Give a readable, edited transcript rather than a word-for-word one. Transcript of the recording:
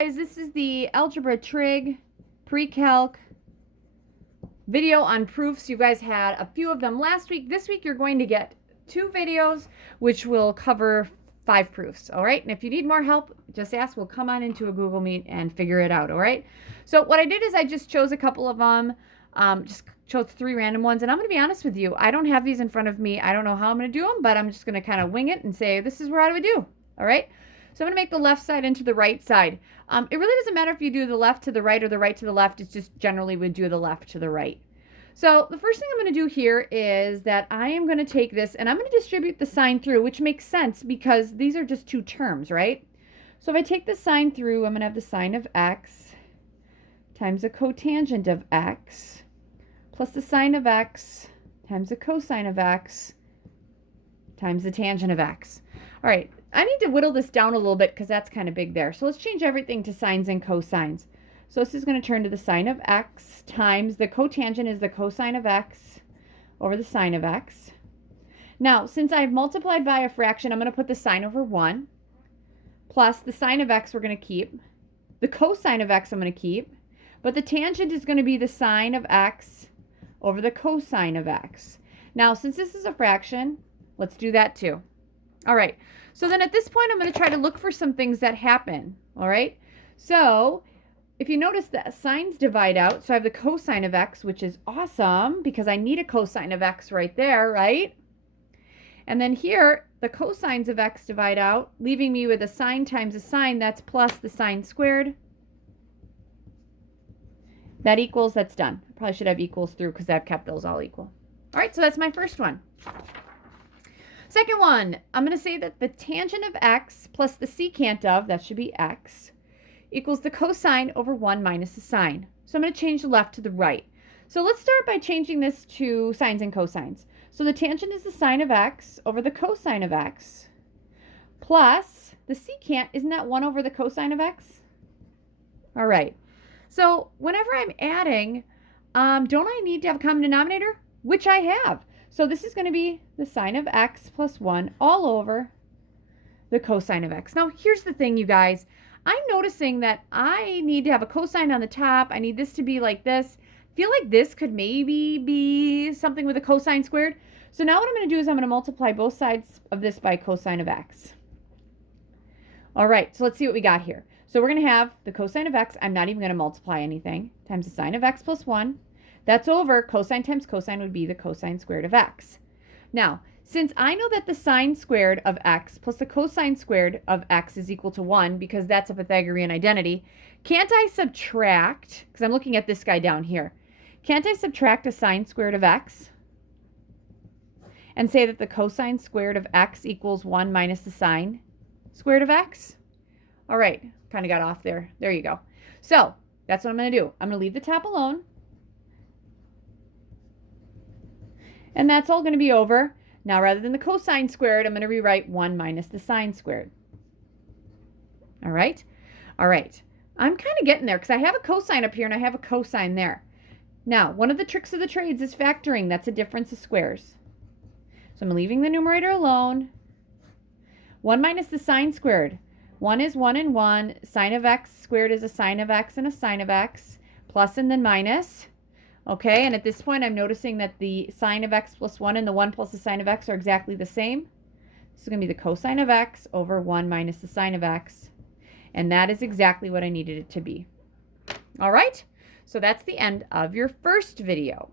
Guys, this is the algebra trig pre-calc video on proofs. You guys had a few of them last week. This week you're going to get 2 videos which will cover 5 proofs. All right, and if you need more help, just ask. We'll come on into a Google Meet and figure it out. All right, so what I did is I just chose a couple of them, just chose 3 random ones, and I'm going to be honest with you, I don't have these in front of me. I don't know how I'm going to do them, but I'm just going to kind of wing it and say this is what I would do. All right, so I'm going to make the left side into the right side. It really doesn't matter if you do the left to the right or the right to the left. It's just generally we do the left to the right. So the first thing I'm going to do here is that I am going to take this and I'm going to distribute the sign through, which makes sense because these are just 2 terms, right? So if I take the sign through, I'm going to have the sine of x times the cotangent of x plus the sine of x times the cosine of x times the tangent of x. All right, I need to whittle this down a little bit because that's kind of big there. So let's change everything to sines and cosines. So this is going to turn to the sine of x times the cotangent is the cosine of x over the sine of x. Now, since I've multiplied by a fraction, I'm going to put the sine over 1 plus the sine of x we're going to keep. The cosine of x I'm going to keep. But the tangent is going to be the sine of x over the cosine of x. Now, since this is a fraction, let's do that too. All right, so then at this point, I'm going to try to look for some things that happen, all right? So if you notice that sines divide out, so I have the cosine of x, which is awesome because I need a cosine of x right there, right? And then here, the cosines of x divide out, leaving me with a sine times a sine. That's plus the sine squared. That equals, that's done. I probably should have equals through because I've kept those all equal. All right, so that's my first one. Second one, I'm going to say that the tangent of x plus the secant of, that should be x, equals the cosine over 1 minus the sine. So I'm going to change the left to the right. So let's start by changing this to sines and cosines. So the tangent is the sine of x over the cosine of x plus the secant, isn't that 1 over the cosine of x? All right. So whenever I'm adding, don't I need to have a common denominator? Which I have. So this is going to be the sine of x plus 1 all over the cosine of x. Now, here's the thing, you guys. I'm noticing that I need to have a cosine on the top. I need this to be like this. I feel like this could maybe be something with a cosine squared. So now what I'm going to do is I'm going to multiply both sides of this by cosine of x. All right, so let's see what we got here. So we're going to have the cosine of x. I'm not even going to multiply anything. Times the sine of x plus 1. That's over, cosine times cosine would be the cosine squared of x. Now, since I know that the sine squared of x plus the cosine squared of x is equal to 1, because that's a Pythagorean identity, can't I subtract, because I'm looking at this guy down here, can't I subtract a sine squared of x and say that the cosine squared of x equals 1 minus the sine squared of x? All right, kind of got off there. There you go. So that's what I'm going to do. I'm going to leave the top alone. And that's all going to be over. Now, rather than the cosine squared, I'm going to rewrite 1 minus the sine squared. All right? All right. I'm kind of getting there because I have a cosine up here and I have a cosine there. Now, one of the tricks of the trades is factoring. That's a difference of squares. So I'm leaving the numerator alone. 1 minus the sine squared. 1 is 1 and 1. Sine of x squared is a sine of x and a sine of x. Plus and then minus. Okay, and at this point, I'm noticing that the sine of x plus 1 and the 1 plus the sine of x are exactly the same. This is going to be the cosine of x over 1 minus the sine of x. And that is exactly what I needed it to be. All right, so that's the end of your first video.